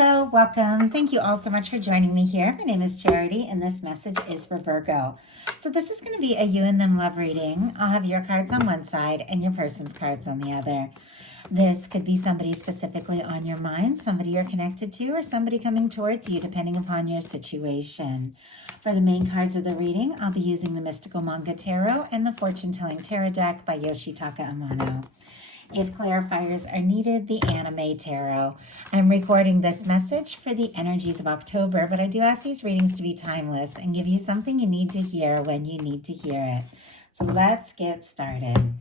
Hello, welcome. Thank you all so much for joining me here. My name is Charity, and this message is for Virgo. So, this is going to be a you and them love reading. I'll have your cards on one side and your person's cards on the other. This could be somebody specifically on your mind, somebody you're connected to, or somebody coming towards you, depending upon your situation. For the main cards of the reading, I'll be using the Mystical Manga Tarot and the Fortune Telling Tarot deck by Yoshitaka Amano. If clarifiers are needed, the Anime Tarot. I'm recording this message for the energies of October, but I do ask these readings to be timeless and give you something you need to hear when you need to hear it. So let's get started.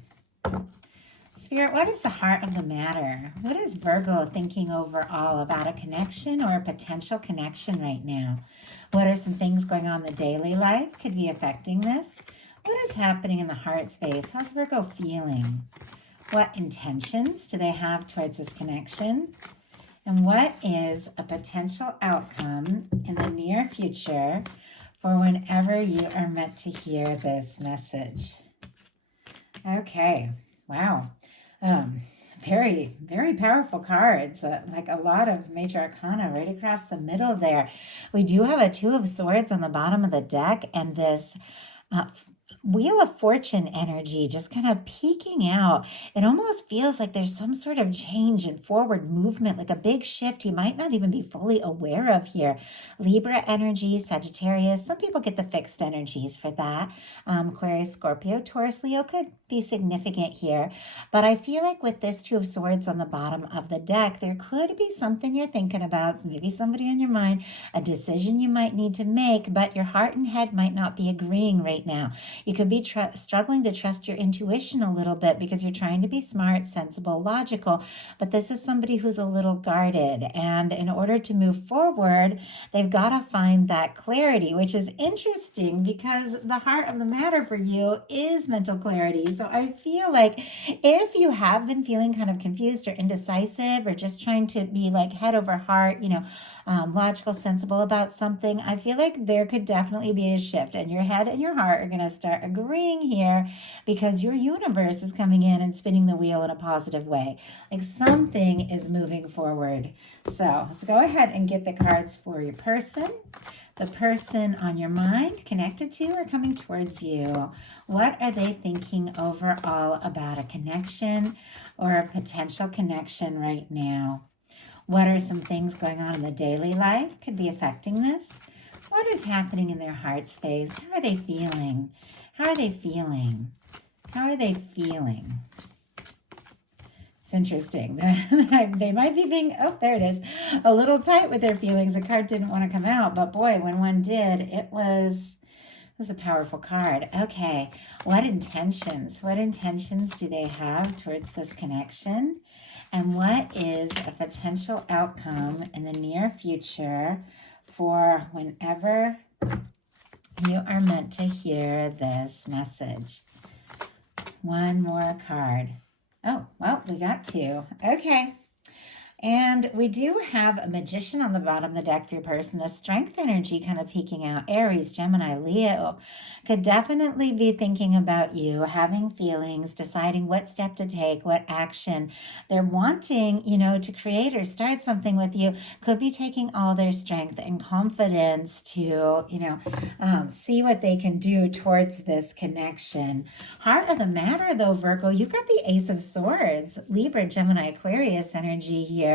Spirit, what is the heart of the matter? What is Virgo thinking overall about a connection or a potential connection right now? What are some things going on in the daily life could be affecting this? What is happening in the heart space? How's Virgo feeling? What intentions do they have towards this connection? And what is a potential outcome in the near future for whenever you are meant to hear this message? Okay, wow. Very, very powerful cards, like a lot of major arcana right across the middle there. We do have a Two of Swords on the bottom of the deck and this Wheel of Fortune energy just kind of peeking out. It almost feels like there's some sort of change and forward movement, like a big shift you might not even be fully aware of here. Libra energy, Sagittarius. Some people get the fixed energies for that. Aquarius, Scorpio, Taurus, Leo could be significant here. But I feel like with this Two of Swords on the bottom of the deck, there could be something you're thinking about, maybe somebody on your mind, a decision you might need to make, but your heart and head might not be agreeing right now. You could be struggling to trust your intuition a little bit because you're trying to be smart, sensible, logical, but this is somebody who's a little guarded. And in order to move forward, they've got to find that clarity, which is interesting because the heart of the matter for you is mental clarity. So I feel like if you have been feeling kind of confused or indecisive or just trying to be like head over heart, logical, sensible about something, I feel like there could definitely be a shift, and your head and your heart are going to start agreeing here because your universe is coming in and spinning the wheel in a positive way. Like something is moving forward. So let's go ahead and get the cards for your person. The person on your mind, connected to, or coming towards you. What are they thinking overall about a connection or a potential connection right now? What are some things going on in the daily life could be affecting this? What is happening in their heart space? How are they feeling? How are they feeling? How are they feeling? It's interesting. They might be being, oh, there it is, a little tight with their feelings. The card didn't want to come out, but boy, when one did, it was a powerful card. Okay, what intentions do they have towards this connection? And what is a potential outcome in the near future for whenever you are meant to hear this message? One more card. Oh, well, we got two. Okay. And we do have a Magician on the bottom of the deck for your person. The Strength energy kind of peeking out. Aries, Gemini, Leo could definitely be thinking about you, having feelings, deciding what step to take, what action they're wanting, to create or start something with you. Could be taking all their strength and confidence to, see what they can do towards this connection. Heart of the matter, though, Virgo, you've got the Ace of Swords, Libra, Gemini, Aquarius energy here.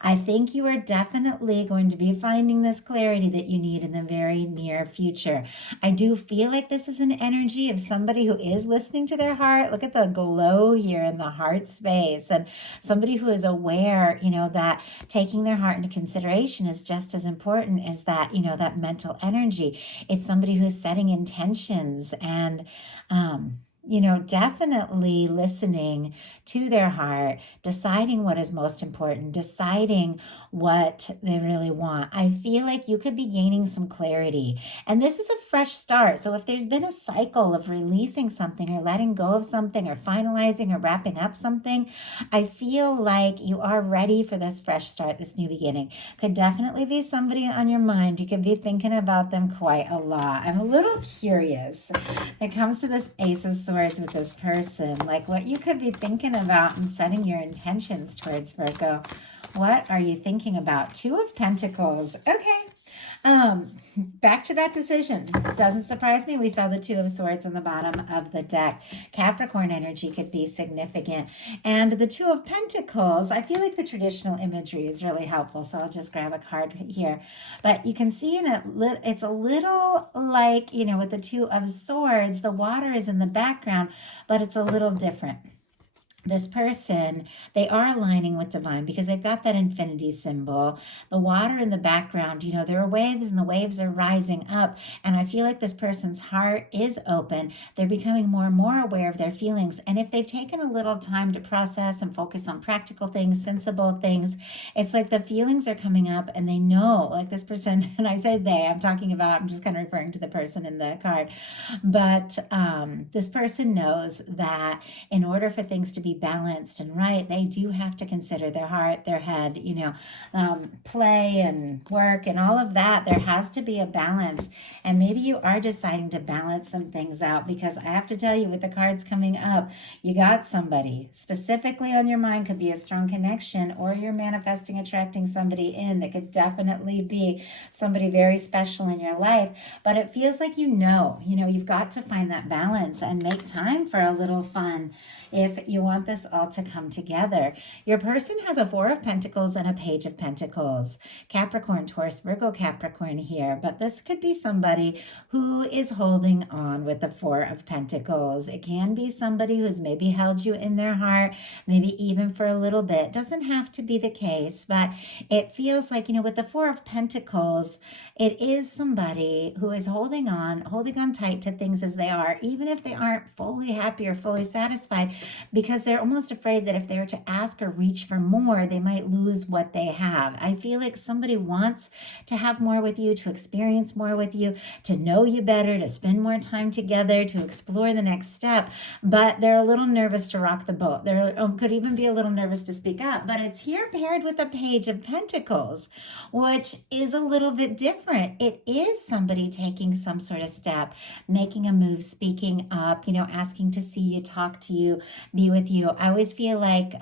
I think you are definitely going to be finding this clarity that you need in the very near future. I do feel like this is an energy of somebody who is listening to their heart. Look at the glow here in the heart space, and somebody who is aware, that taking their heart into consideration is just as important as that, that mental energy. It's somebody who's setting intentions and, definitely listening to their heart, deciding what is most important, deciding what they really want. I feel like you could be gaining some clarity. And this is a fresh start. So if there's been a cycle of releasing something or letting go of something or finalizing or wrapping up something, I feel like you are ready for this fresh start, this new beginning. Could definitely be somebody on your mind. You could be thinking about them quite a lot. I'm a little curious when it comes to this Ace of Swords with this person, like what you could be thinking about and setting your intentions towards, Virgo. What are you thinking about? Two of Pentacles. Okay. Back to that decision. Doesn't surprise me. We saw the Two of Swords on the bottom of the deck. Capricorn energy could be significant. And the Two of Pentacles, I feel like the traditional imagery is really helpful. So I'll just grab a card here. But you can see in it, it's a little like, you know, with the Two of Swords, the water is in the background, but it's a little different. This person, they are aligning with divine because they've got that infinity symbol. The water in the background, you know, there are waves and the waves are rising up. And I feel like this person's heart is open. They're becoming more and more aware of their feelings. And if they've taken a little time to process and focus on practical things, sensible things, it's like the feelings are coming up and they know, like this person, and I say they, I'm just kind of referring to the person in the card. But this person knows that in order for things to be balanced and right, they do have to consider their heart, their head, you know, play and work and all of that. There has to be a balance. And maybe you are deciding to balance some things out, because I have to tell you, with the cards coming up, you got somebody specifically on your mind. Could be a strong connection, or you're manifesting, attracting somebody in that could definitely be somebody very special in your life. But it feels like, you know, you've got to find that balance and make time for a little fun if you want this all to come together. Your person has a Four of Pentacles and a Page of Pentacles. Capricorn, Taurus, Virgo, Capricorn here. But this could be somebody who is holding on with the Four of Pentacles. It can be somebody who's maybe held you in their heart, maybe even for a little bit. Doesn't have to be the case, but it feels like, you know, with the Four of Pentacles, it is somebody who is holding on tight to things as they are, even if they aren't fully happy or fully satisfied, because they're almost afraid that if they were to ask or reach for more, they might lose what they have. I feel like somebody wants to have more with you, to experience more with you, to know you better, to spend more time together, to explore the next step, but they're a little nervous to rock the boat. They could even be a little nervous to speak up, but it's here paired with a Page of Pentacles, which is a little bit different. It is somebody taking some sort of step, making a move, speaking up, you know, asking to see you, talk to you, be with you. I always feel like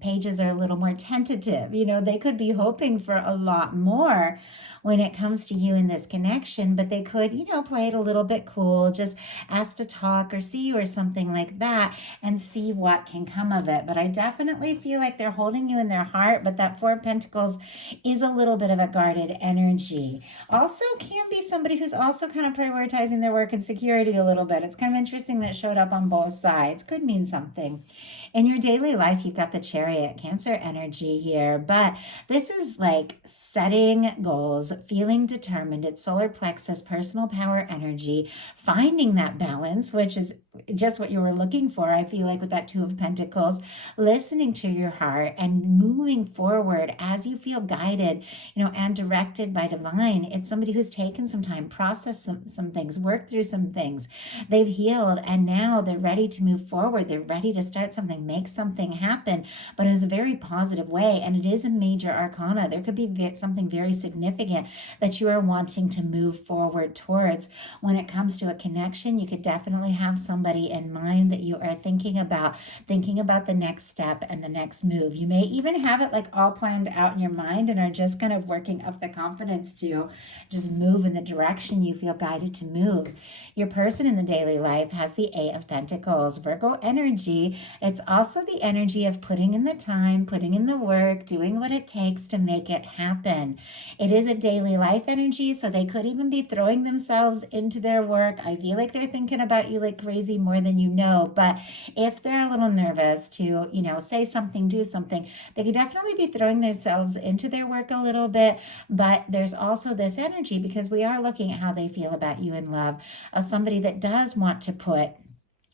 pages are a little more tentative. You know, they could be hoping for a lot more when it comes to you in this connection, but they could, you know, play it a little bit cool, just ask to talk or see you or something like that and see what can come of it. But I definitely feel like they're holding you in their heart, but that Four of Pentacles is a little bit of a guarded energy. Also can be somebody who's also kind of prioritizing their work and security a little bit. It's kind of interesting that it showed up on both sides. Could mean something. In your daily life, you've got the Chariot, Cancer energy here, but this is like setting goals, feeling determined. It's solar plexus, personal power energy, finding that balance, which is just what you were looking for. I feel like with that Two of Pentacles, listening to your heart and moving forward as you feel guided, you know, and directed by divine. It's somebody who's taken some time, processed some things, worked through some things. They've healed, and now they're ready to move forward. They're ready to start something, make something happen, but in a very positive way. And it is a major arcana. There could be something very significant that you are wanting to move forward towards. When it comes to a connection, you could definitely have somebody in mind that you are thinking about the next step and the next move. You may even have it like all planned out in your mind and are just kind of working up the confidence to just move in the direction you feel guided to move. Your person in the daily life has the Eight of Pentacles, Virgo energy. It's also the energy of putting in the time, putting in the work, doing what it takes to make it happen. It is a daily life energy, so they could even be throwing themselves into their work. I feel like they're thinking about you like crazy more than you know, but if they're a little nervous to, you know, say something, do something, they could definitely be throwing themselves into their work a little bit. But there's also this energy, because we are looking at how they feel about you in love, of somebody that does want to put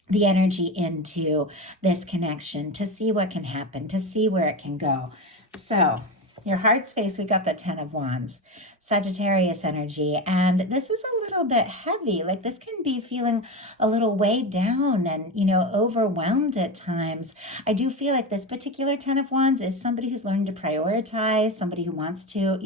the energy into this connection to see what can happen, to see where it can go. So your heart space, we got the 10 of Wands, Sagittarius energy. And this is a little bit heavy. Like this can be feeling a little weighed down and, overwhelmed at times. I do feel like this particular 10 of Wands is somebody who's learning to prioritize, somebody who wants to,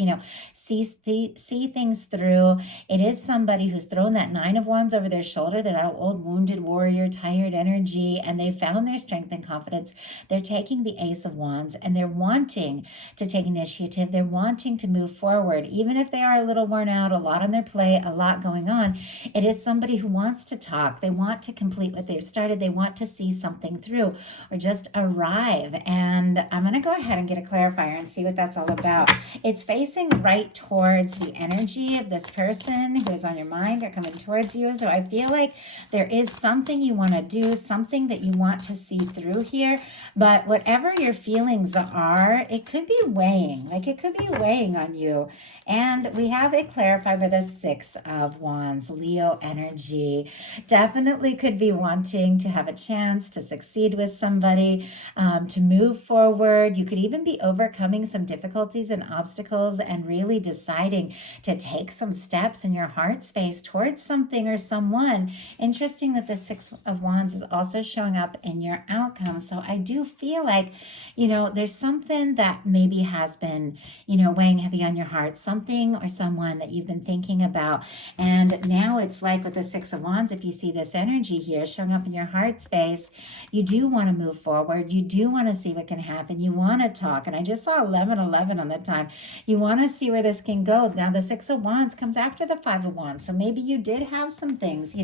see things through. It is somebody who's thrown that 9 of Wands over their shoulder, that old wounded warrior, tired energy, and they found their strength and confidence. They're taking the Ace of Wands and they're wanting to take initiative. They're wanting to move forward, even if they are a little worn out, a lot on their plate, a lot going on. It is somebody who wants to talk. They want to complete what they've started. They want to see something through or just arrive. And I'm going to go ahead and get a clarifier and see what that's all about. It's facing right towards the energy of this person who is on your mind or coming towards you. So I feel like there is something you want to do, something that you want to see through here. But whatever your feelings are, it could be weighing. Like it could be weighing on you. And we have it clarified with a 6 of Wands, Leo energy. Definitely could be wanting to have a chance to succeed with somebody, to move forward. You could even be overcoming some difficulties and obstacles and really deciding to take some steps in your heart space towards something or someone. Interesting that the 6 of Wands is also showing up in your outcome. So I do feel like, there's something that maybe has been, weighing heavy on your heart, something or someone that you've been thinking about. And now it's like with the 6 of Wands, if you see this energy here showing up in your heart space, you do want to move forward. You do want to see what can happen. You want to talk. And I just saw 1111 on the time. You want to see where this can go. Now the 6 of Wands comes after the 5 of Wands. So maybe you did have some things,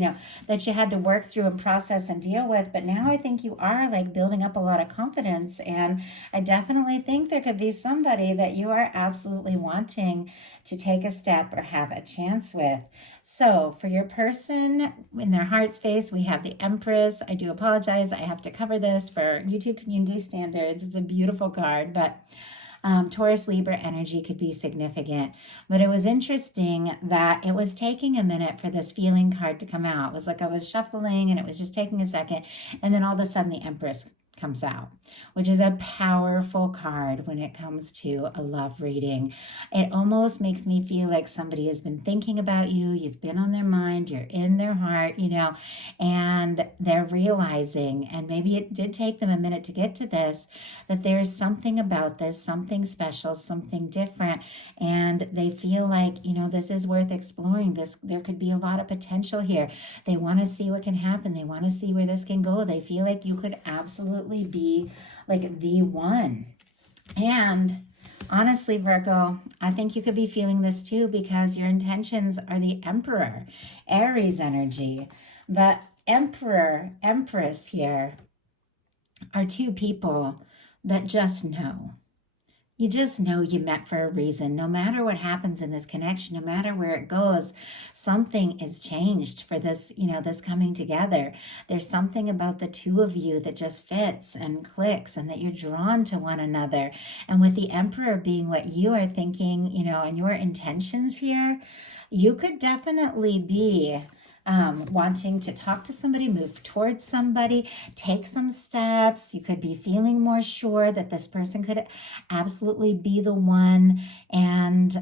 that you had to work through and process and deal with. But now I think you are like building up a lot of confidence. And I definitely think there could be somebody that you are absolutely wanting to take a step or have a chance with. So for your person in their heart space, we have the Empress. I do apologize. I have to cover this for YouTube community standards. It's a beautiful card, but Taurus Libra energy could be significant. But it was interesting that it was taking a minute for this feeling card to come out. It was like I was shuffling and it was just taking a second. And then all of a sudden the Empress comes out, which is a powerful card when it comes to a love reading. It almost makes me feel like somebody has been thinking about you. You've been on their mind. You're in their heart, and they're realizing, and maybe it did take them a minute to get to this, that there's something about this, something special, something different. And they feel like, this is worth exploring. There could be a lot of potential here. They want to see what can happen. They want to see where this can go. They feel like you could absolutely be like the one. And honestly, Virgo, I think you could be feeling this too because your intentions are the Emperor, Aries energy. But Emperor, Empress here are two people that just know. You just know you met for a reason. No matter what happens in this connection, no matter where it goes, something is changed for this, this coming together. There's something about the two of you that just fits and clicks and that you're drawn to one another. And with the Emperor being what you are thinking, and your intentions here, you could definitely be wanting to talk to somebody, move towards somebody, take some steps. You could be feeling more sure that this person could absolutely be the one. And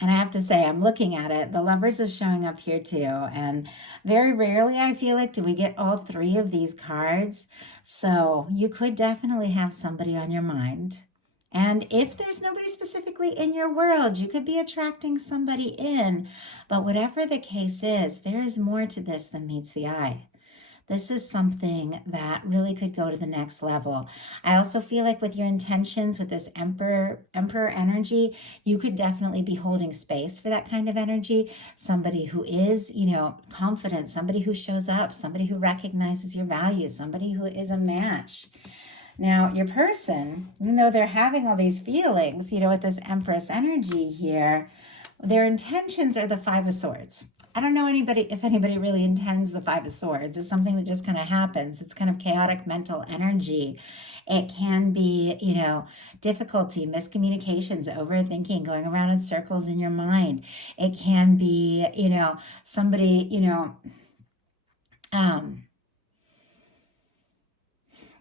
I have to say, I'm looking at it. The Lovers is showing up here too. And very rarely, I feel like, do we get all 3 of these cards. So you could definitely have somebody on your mind. And if there's nobody specifically in your world, you could be attracting somebody in. But whatever the case is, there is more to this than meets the eye. This is something that really could go to the next level. I also feel like with your intentions, with this Emperor energy, you could definitely be holding space for that kind of energy. Somebody who is, confident, somebody who shows up, somebody who recognizes your values, somebody who is a match. Now, your person, even though they're having all these feelings, with this Empress energy here, their intentions are the 5 of Swords. I don't know if anybody really intends the 5 of Swords. It's something that just kind of happens. It's kind of chaotic mental energy. It can be, difficulty, miscommunications, overthinking, going around in circles in your mind. It can be, somebody,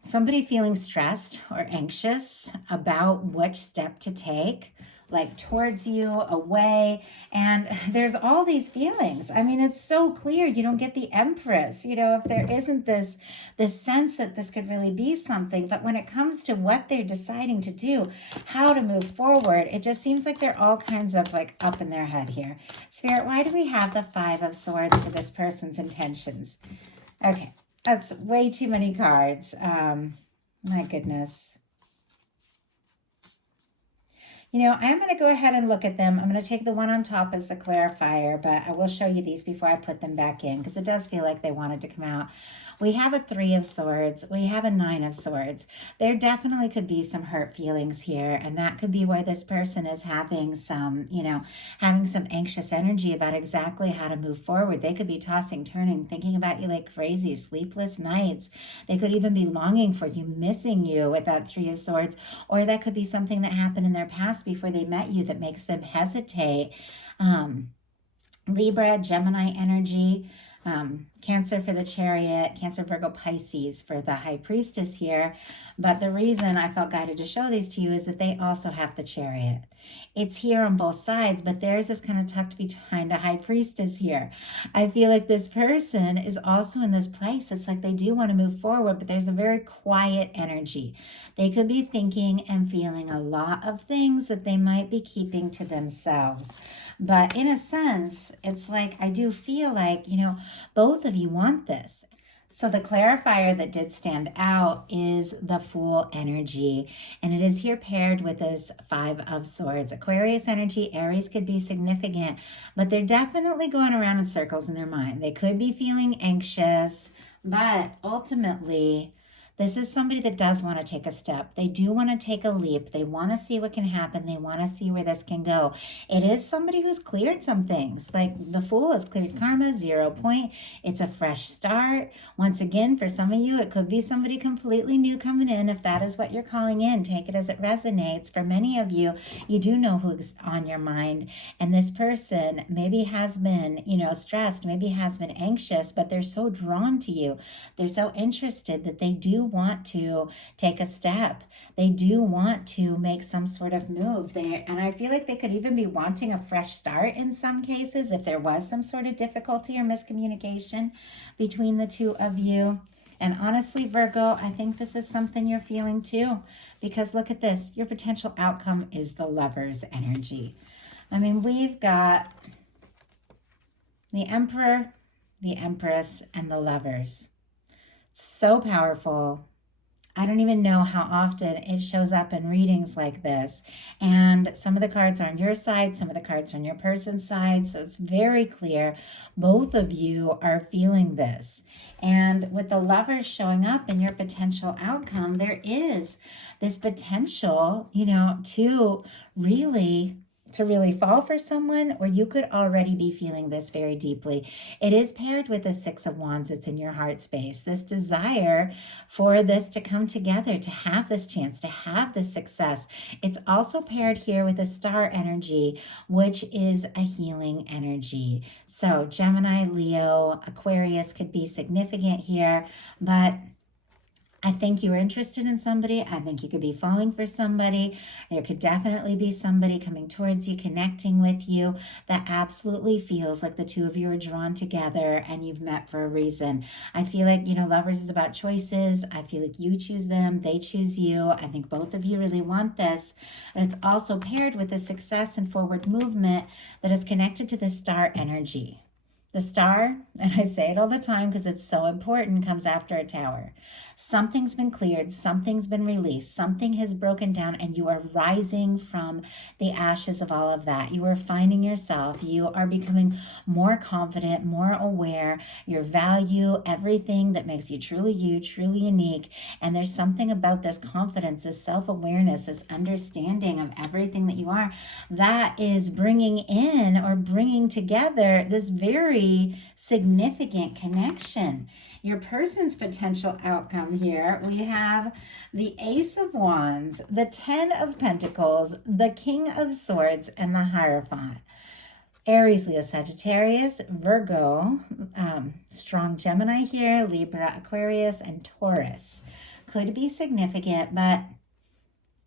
somebody feeling stressed or anxious about which step to take, like towards you, away. And there's all these feelings. I mean, it's so clear. You don't get the Empress, if there isn't this sense that this could really be something. But when it comes to what they're deciding to do, how to move forward, it just seems like they're all kinds of like up in their head here. Spirit, why do we have the Five of Swords for this person's intentions? Okay, that's way too many cards. My goodness. I'm going to go ahead and look at them. I'm going to take the one on top as the clarifier, but I will show you these before I put them back in because it does feel like they wanted to come out. We have a Three of Swords. We have a Nine of Swords. There definitely could be some hurt feelings here, and that could be why this person is having some, having some anxious energy about exactly how to move forward. They could be tossing, turning, thinking about you like crazy, sleepless nights. They could even be longing for you, missing you with that Three of Swords, or that could be something that happened in their past before they met you that makes them hesitate. Libra, Gemini energy. Cancer for the Chariot, Cancer, Virgo, Pisces for the High Priestess here. But the reason I felt guided to show these to you is that they also have the Chariot. It's here on both sides, but theirs is kind of tucked behind a High Priestess here. I feel like this person is also in this place. It's like they do want to move forward, but there's a very quiet energy. They could be thinking and feeling a lot of things that they might be keeping to themselves. But in a sense, it's like I do feel like, both of you want this. So the clarifier that did stand out is the Fool energy, and it is here paired with this Five of Swords. Aquarius energy, Aries could be significant, but they're definitely going around in circles in their mind. They could be feeling anxious, but ultimately, this is somebody that does want to take a step. They do want to take a leap. They want to see what can happen. They want to see where this can go. It is somebody who's cleared some things. Like the Fool has cleared karma, 0 point. It's a fresh start. Once again, for some of you, it could be somebody completely new coming in. If that is what you're calling in, take it as it resonates. For many of you, you do know who's on your mind. And this person maybe has been, stressed, maybe has been anxious, but they're so drawn to you. They're so interested that they do want to take a step. They do want to make some sort of move there. And I feel like they could even be wanting a fresh start in some cases if there was some sort of difficulty or miscommunication between the two of you. And honestly, Virgo, I think this is something you're feeling too. Because look at this. Your potential outcome is the Lover's energy. I mean, we've got the Emperor, the Empress, and the Lovers. So powerful. I don't even know how often it shows up in readings like this. And some of the cards are on your side, some of the cards are on your person's side. So it's very clear both of you are feeling this. And with the Lovers showing up in your potential outcome, there is this potential, to really fall for someone, or you could already be feeling this very deeply. It is paired with the Six of Wands. It's in your heart space. This desire for this to come together, to have this chance, to have this success. It's also paired here with a Star energy, which is a healing energy. So Gemini, Leo, Aquarius could be significant here, but I think you're interested in somebody. I think you could be falling for somebody. There could definitely be somebody coming towards you, connecting with you that absolutely feels like the two of you are drawn together and you've met for a reason. I feel like, Lovers is about choices. I feel like you choose them, they choose you. I think both of you really want this. And it's also paired with the success and forward movement that is connected to the Star energy. The Star, and I say it all the time because it's so important, comes after a Tower. Something's been cleared, something's been released, something has broken down, and you are rising from the ashes of all of that. You are finding yourself. You are becoming more confident, more aware, your value, everything that makes you, truly unique. And there's something about this confidence, this self-awareness, this understanding of everything that you are, that is bringing in or bringing together this very significant connection. Your person's potential outcome here, we have the Ace of Wands, the Ten of Pentacles, the King of Swords, and the Hierophant. Aries, Leo, Sagittarius, Virgo, strong Gemini here, Libra, Aquarius, and Taurus. could be significant, but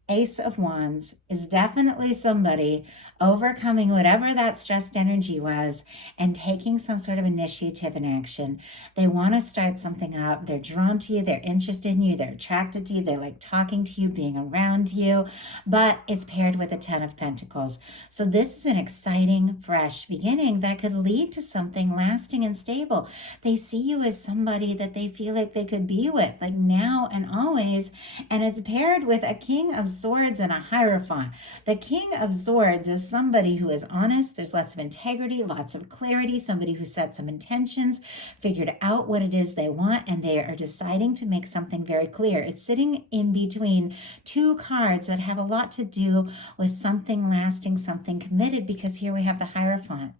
Ace of Wands is definitely somebody overcoming whatever that stressed energy was and taking some sort of initiative and action. They want to start something up. They're drawn to you. They're interested in you. They're attracted to you. They like talking to you, being around you. But it's paired with a Ten of Pentacles. So this is an exciting, fresh beginning that could lead to something lasting and stable. They see you as somebody that they feel like they could be with, like now and always. And it's paired with a King of Swords and a Hierophant. The King of Swords is somebody who is honest. There's lots of integrity, lots of clarity, somebody who set some intentions, figured out what it is they want, and they are deciding to make something very clear. It's sitting in between two cards that have a lot to do with something lasting, something committed, because here we have the Hierophant.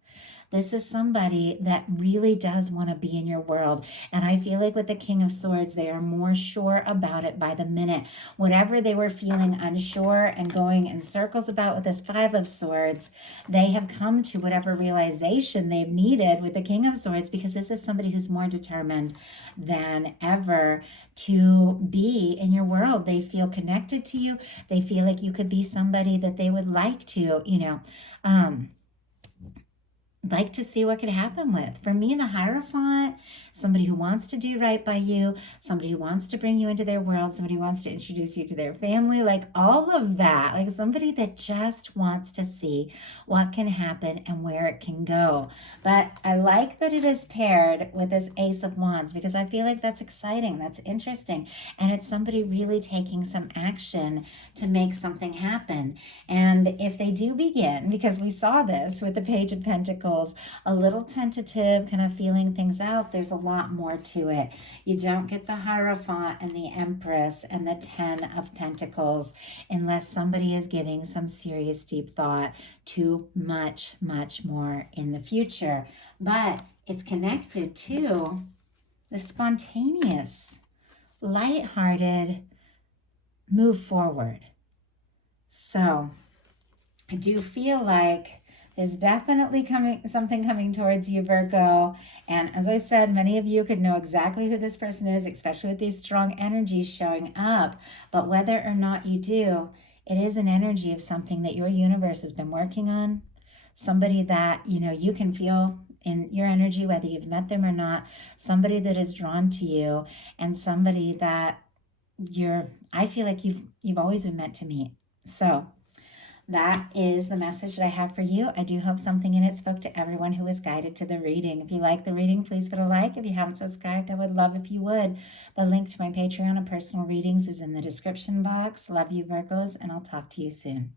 This is somebody that really does want to be in your world. And I feel like with the King of Swords, they are more sure about it by the minute. Whatever they were feeling unsure and going in circles about with this Five of Swords, they have come to whatever realization they've needed with the King of Swords, because this is somebody who's more determined than ever to be in your world. They feel connected to you. They feel like you could be somebody that they would like to, like to see what could happen with. For me, the Hierophant, somebody who wants to do right by you, somebody who wants to bring you into their world, somebody who wants to introduce you to their family, like all of that, like somebody that just wants to see what can happen and where it can go. But I like that it is paired with this Ace of Wands, because I feel like that's exciting, that's interesting, and it's somebody really taking some action to make something happen. And if they do begin, because we saw this with the Page of Pentacles, a little tentative, kind of feeling things out, there's a lot more to it. You don't get the Hierophant and the Empress and the Ten of Pentacles unless somebody is giving some serious deep thought to much, much more in the future. But it's connected to the spontaneous, lighthearted move forward. So I do feel like there's definitely something coming towards you, Virgo. And as I said, many of you could know exactly who this person is, especially with these strong energies showing up. But whether or not you do, it is an energy of something that your universe has been working on. Somebody that, you can feel in your energy, whether you've met them or not. Somebody that is drawn to you, and somebody that I feel like you've always been meant to meet. So that is the message that I have for you. I do hope something in it spoke to everyone who was guided to the reading. If you like the reading, please put a like. If you haven't subscribed, I would love if you would. The link to my Patreon and personal readings is in the description box. Love you, Virgos, and I'll talk to you soon.